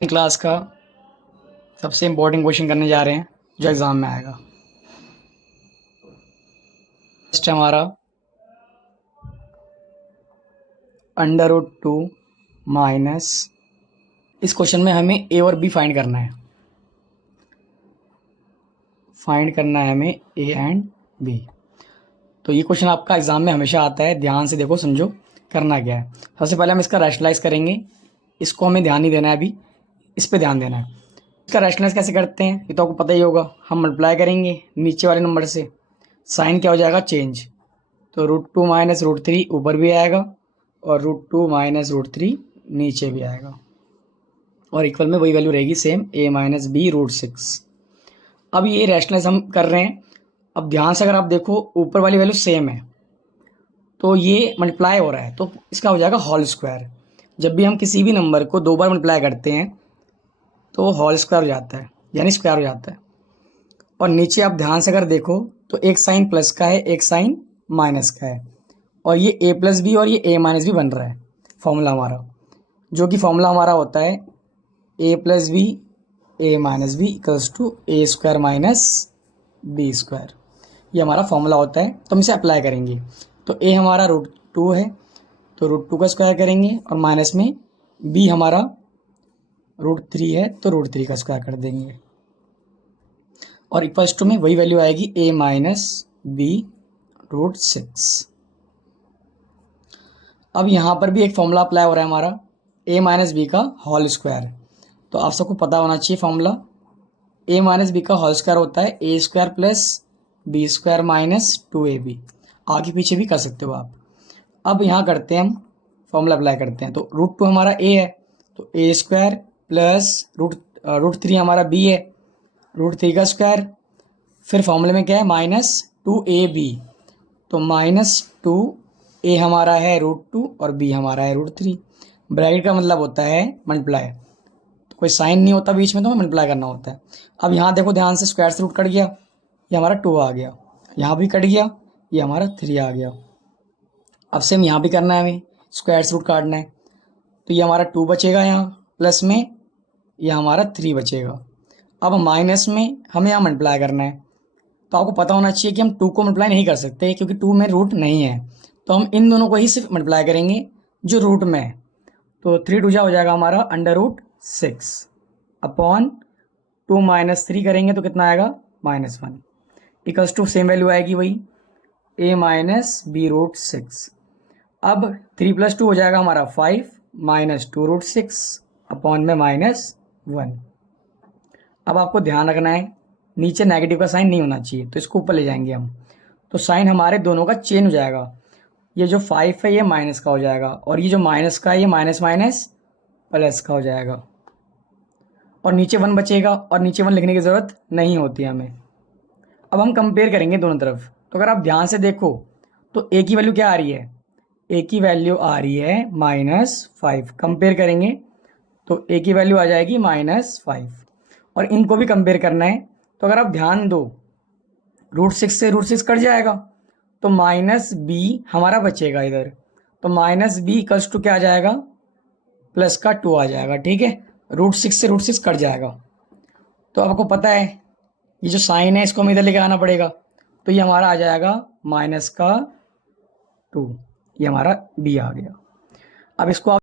Class का सबसे important question करने जा रहे हैं जो एग्ज़ाम में आएगा। फर्स्ट हमारा √2 माइनस, इस क्वेश्चन में हमें ए और बी फाइंड करना है। हमें ए एंड बी। तो ये क्वेश्चन आपका एग्ज़ाम में हमेशा आता है, ध्यान से देखो समझो करना क्या है। सबसे पहले हम इसका रैशनलाइज करेंगे, इसको हमें ध्यान नहीं देना है अभी, इस पे ध्यान देना है। इसका रैशनलाइज कैसे करते हैं ये तो आपको पता ही होगा। हम मल्टीप्लाई करेंगे नीचे वाले नंबर से, साइन क्या हो जाएगा चेंज, तो √2 माइनस √3 ऊपर भी आएगा और √2 माइनस √3 नीचे भी आएगा और इक्वल में वही वैल्यू रहेगी सेम, a माइनस बी √6। अब ये रैशनलाइज हम कर रहे हैं। अब ध्यान से अगर आप देखो ऊपर वाली वैल्यू सेम है तो ये मल्टीप्लाई हो रहा है तो इसका हो जाएगा होल स्क्वायर। जब भी हम किसी भी नंबर को दो बार मल्टीप्लाई करते हैं तो होल स्क्वायर हो जाता है, यानी स्क्वायर हो जाता है। और नीचे आप ध्यान से अगर देखो तो एक साइन प्लस का है, एक साइन माइनस का है, और ये a प्लस बी और ये a माइनस बी बन रहा है फॉर्मूला हमारा, जो कि फॉर्मूला हमारा होता है a plus B a minus B equals to a square minus B square. ये हमारा फॉर्मूला होता है, तो हम इसे अप्लाई करेंगे। तो a हमारा √2 है तो √2 का स्क्वायर करेंगे, और माइनस में b हमारा √3 है तो √3 का स्क्वायर कर देंगे, और इक्वल्स टू में वही वैल्यू आएगी a माइनस बी √6। अब यहाँ पर भी एक फॉर्मूला अप्लाई हो रहा है हमारा a माइनस बी का होल स्क्वायर। तो आप सबको पता होना चाहिए फॉर्मूला, a माइनस बी का होल स्क्वायर होता है a square plus B square minus 2ab। आगे पीछे भी कर सकते हो आप। अब यहाँ करते हैं हम फॉर्मूला अप्लाई करते हैं, तो √2 हमारा a है तो a स्क्वायर प्लस √3 हमारा b है, √3 का स्क्वायर, फिर फॉर्मूले में क्या है -2ab, तो -2a हमारा है √2 और b हमारा है √3। ब्रैकेट का मतलब होता है मल्टीप्लाई, तो कोई साइन नहीं होता बीच में तो हमें मल्टीप्लाई करना होता है। अब यहाँ देखो ध्यान से, स्क्वायर से रूट कट गया, ये हमारा 2 आ गया, यहाँ भी कट गया, ये हमारा 3 आ गया। अब सेम यहाँ भी करना है, हमें स्क्वायर से रूट काटना है, तो ये हमारा 2 बचेगा यहाँ, प्लस में ये हमारा 3 बचेगा। अब माइनस में हमें यहाँ मल्टीप्लाई करना है, तो आपको पता होना चाहिए कि हम 2 को मल्टीप्लाई नहीं कर सकते क्योंकि 2 में रूट नहीं है, तो हम इन दोनों को ही सिर्फ मल्टीप्लाई करेंगे जो रूट में है। तो 3 2 हो जाएगा हमारा √6 अपॉन 2 माइनस 3 करेंगे तो कितना आएगा -1 इक्वल्स टू सेम वैल्यू आएगी वही a माइनस बी √6। अब 3 + 2 हो जाएगा हमारा 5 माइनस 2 √6 अपॉन में -1। अब आपको ध्यान रखना है नीचे नेगेटिव का साइन नहीं होना चाहिए, तो इसको ऊपर ले जाएंगे हम, तो साइन हमारे दोनों का चेंज हो जाएगा। ये जो 5 है ये माइनस का हो जाएगा, और ये जो माइनस का है ये माइनस माइनस प्लस का हो जाएगा, और नीचे 1 बचेगा, और नीचे 1 लिखने की ज़रूरत नहीं होती हमें। अब हम कंपेयर करेंगे दोनों तरफ, तो अगर आप ध्यान से देखो तो a की वैल्यू क्या आ रही है, a की वैल्यू आ रही है -5। कंपेयर करेंगे तो a की वैल्यू आ जाएगी -5, और इनको भी कंपेयर करना है। तो अगर आप ध्यान दो √6 से √6 कट जाएगा तो -b हमारा बचेगा इधर, तो -b इक्वल्स टू क्या आ जाएगा +2 आ जाएगा, ठीक है। √6 से √6 कट जाएगा, तो आपको पता है ये जो साइन है इसको हमें इधर लेके आना पड़ेगा, तो ये हमारा आ जाएगा -2, ये हमारा b आ गया। अब इसको आप